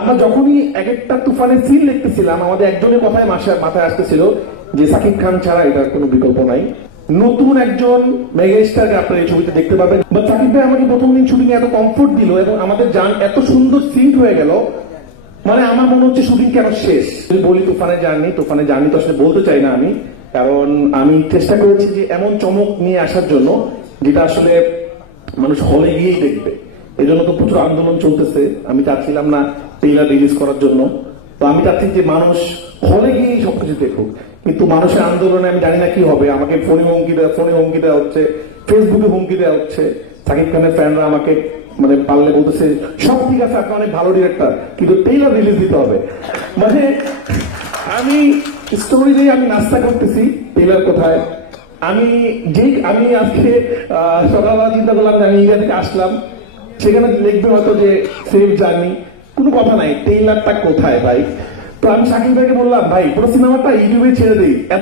আমরা যখনই এক একটা তুফানের সিন লিখতেছিলাম আমাদের একজনের কথায় মাসে মাথায় আসতেছিল যে সাকিব খান ছাড়া এটার কোনো বিকল্প নাই। নতুন একজন মেগাস্টারকে আপনারা এই ছবিতে দেখতে পাবেন। সাকিব ভাই আমাকে প্রথম দিন শুটিং এত কমফোর্ট দিল এবং আমাদের যান এত সুন্দর সিন হয়ে গেল। মানে আমার মনে হচ্ছে শুটিং কেন শেষ? যদি বলি তুফানে জার্নি তুফানে জার্নি তো আসলে বলতে চাই না আমি। কারণ আমি চেষ্টা করেছি যে এমন চমক নিয়ে আসার জন্য, যেটা আসলে মানুষ হলে গিয়েই দেখবে। এই জন্য তো প্রচুর আন্দোলন চলতেছে। আমি চাচ্ছিলাম না ট্রেলার রিলিজ করার জন্য। তো আমি চাচ্ছি যে মানুষ হলে গিয়েই সবকিছু দেখুক। কিন্তু মানুষের আন্দোলনে আমি জানি না কি হবে। আমাকে ফোনে হুমকি দেওয়া ফোনে হুমকি দেওয়া হচ্ছে ফেসবুকে হুমকি দেওয়া হচ্ছে। সাকিব খানের ফ্যানরা আমাকে মানে পারলে বলতেছে, সব ঠিক আছে, আপনি অনেক ভালো ডিরেক্টর কিন্তু ট্রেলার রিলিজ দিতে হবে। মানে আমি স্টোরি দিয়ে আমি নাস্তা করতেছি ট্রেলার কোথায়? আমি যে আমি আজকে সকালবেলা চিন্তা করলাম যে আমি ইন্ডিয়া থেকে আসলাম। সেখানে লিখবে হয়তো যে সেফ জার্নি কোনো কথা নাই। টেইলারটা কোথায়, ভাই? তো আমি সাকিব ভাইকে বললাম, ভাই, পুরো সিনেমাটা ইউটিউবে ছেড়ে দিই এত